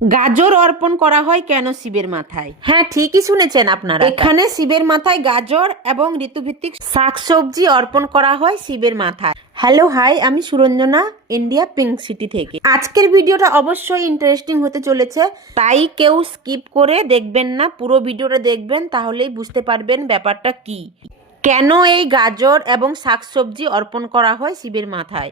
গাজর অর্পণ করা হয় কেন শিবের মাথায়? হ্যাঁ, ঠিকই শুনেছেন আপনারা। এখানে শিবের মাথায় গাজর এবং ঋতুভিত্তিক শাকসবজি অর্পণ করা হয় শিবের মাথায়। হ্যালো হাই, আমি সুরঞ্জনা, ইন্ডিয়া পিঙ্ক সিটি থেকে। আজকের ভিডিওটা অবশ্যই ইন্টারেস্টিং হতে চলেছে, তাই কেউ স্কিপ করে দেখবেন না, পুরো ভিডিওটা দেখবেন, তাহলেই বুঝতে পারবেন ব্যাপারটা কি, কেন এই গাজর এবং শাকসবজি অর্পণ করা হয় শিবের মাথায়।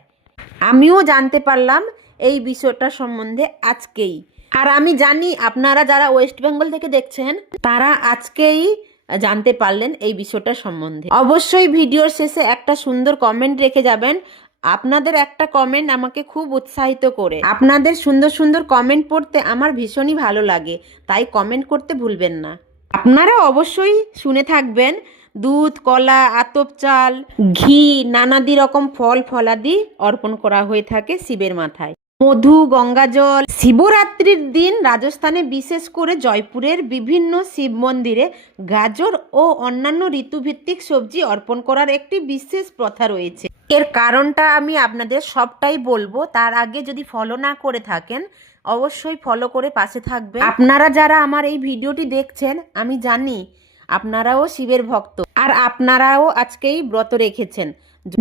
আমিও জানতে পারলাম এই বিষয়টা সম্বন্ধে আজকেই। আর আমি জানি আপনারা যারা ওয়েস্ট বেঙ্গল থেকে দেখছেন তারা আজকেই জানতে পারলেন এই বিষয়টা সম্বন্ধে। অবশ্যই ভিডিওর শেষে একটা সুন্দর কমেন্ট রেখে যাবেন। আপনাদের একটা কমেন্ট আমাকে খুব উৎসাহিত করে। আপনাদের সুন্দর সুন্দর কমেন্ট পড়তে আমার ভীষণই ভালো লাগে, তাই কমেন্ট করতে ভুলবেন না। আপনারা অবশ্যই শুনে থাকবেন দুধ, কলা, আতপ চাল, ঘি, নানাদি রকম ফল ফলাদি অর্পণ করা হয়ে থাকে শিবের মাথায়। মধু, গঙ্গাজল। শিবরাত্রির দিন রাজস্থানে, বিশেষ করে জয়পুরের বিভিন্ন শিব মন্দিরে গাজর ও অন্যান্য ঋতুভিত্তিক সবজি অর্পণ করার একটি বিশেষ প্রথা রয়েছে। এর কারণটা আমি আপনাদের সবটাই বলবো, তার আগে যদি ফলো না করে থাকেন অবশ্যই ফলো করে পাশে থাকবেন। আপনারা যারা আমার এই ভিডিওটি দেখছেন, আমি জানি আপনারাও শিবের ভক্ত, আর আপনারাও আজকেই ব্রত রেখেছেন।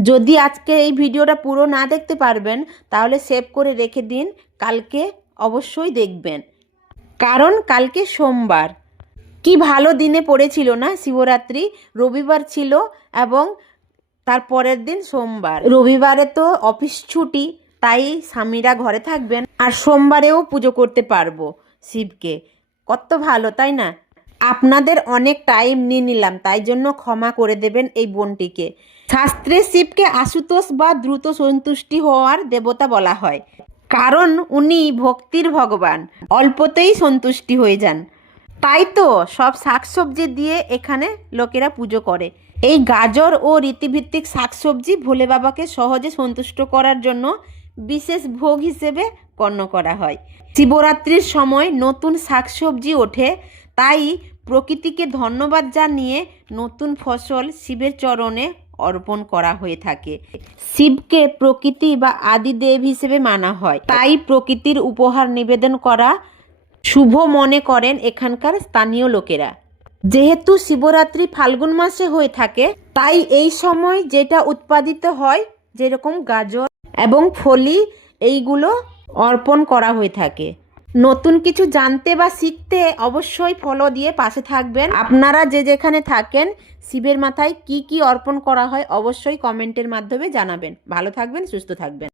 যদি আজকে এই ভিডিওটা পুরো না দেখতে পারবেন তাহলে সেভ করে রেখে দিন, কালকে অবশ্যই দেখবেন, কারণ কালকে সোমবার। কি ভালো দিনে পড়েছিল না শিবরাত্রি, রবিবার ছিল এবং তার পরের দিন সোমবার। রবিবারে তো অফিস ছুটি, তাই স্বামীরা ঘরে থাকবেন, আর সোমবারেও পুজো করতে পারবো শিবকে। কত ভালো, তাই না? আপনাদের অনেক টাইম নিয়ে নিলাম, তাই জন্য ক্ষমা করে দেবেন এই বোনটিকে। শাস্ত্রে শিবকে আশুতোষ বা দ্রুত সন্তুষ্টি হওয়ার দেবতা বলা হয়, কারণ উনি ভক্তির ভগবান, অল্পতেই সন্তুষ্টি হয়ে যান। তাই তো সব শাকসবজি দিয়ে এখানে লোকেরা পুজো করে। এই গাজর ও ঋতুভিত্তিক শাকসবজি ভোলে বাবাকে সহজে সন্তুষ্ট করার জন্য বিশেষ ভোগ হিসেবে গণ্য করা হয়। শিবরাত্রির সময় নতুন শাকসবজি ওঠে, তাই প্রকৃতিকে ধন্যবাদ জানিয়ে নতুন ফসল শিবের চরণে অর্পণ করা হয়ে থাকে। শিবকে প্রকৃতি বা আদিদেব হিসেবে মানা হয়, তাই প্রকৃতির উপহার নিবেদন করা শুভ মনে করেন এখানকার স্থানীয় লোকেরা। যেহেতু শিবরাত্রি ফাল্গুন মাসে হয়ে থাকে, তাই এই সময় যেটা উৎপাদিত হয়, যেরকম গাজর এবং ফলি, এইগুলো অর্পণ করা হয়ে থাকে। নতুন কিছু জানতে বা শিখতে অবশ্যই ফলো দিয়ে পাশে থাকবেন। আপনারা যে যেখানে থাকেন শিবের মাথায় কি কি অর্পণ করা হয় অবশ্যই কমেন্টের মাধ্যমে জানাবেন। ভালো থাকবেন, সুস্থ থাকবেন।